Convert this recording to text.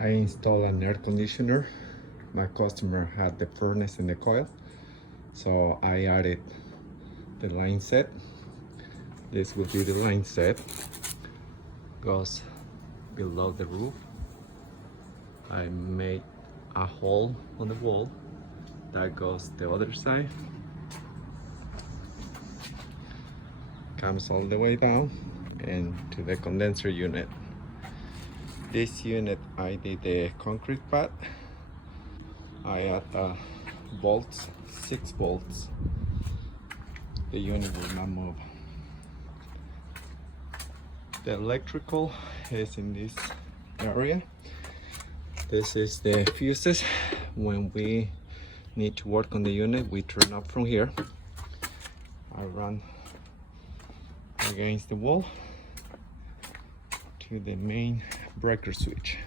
I installed an air conditioner. My customer had the furnace and the coil, so I added the line set. This will be the line set. Goes below the roof. I made a hole on the wall that goes the other side, comes all the way down and to the condenser unit. This unit I did the concrete pad. I add bolts, 6 bolts. The unit will not move. The electrical is in this area. This is the fuses. When we need to work on the unit, we turn up from here. I run against the wall to the main breaker switch.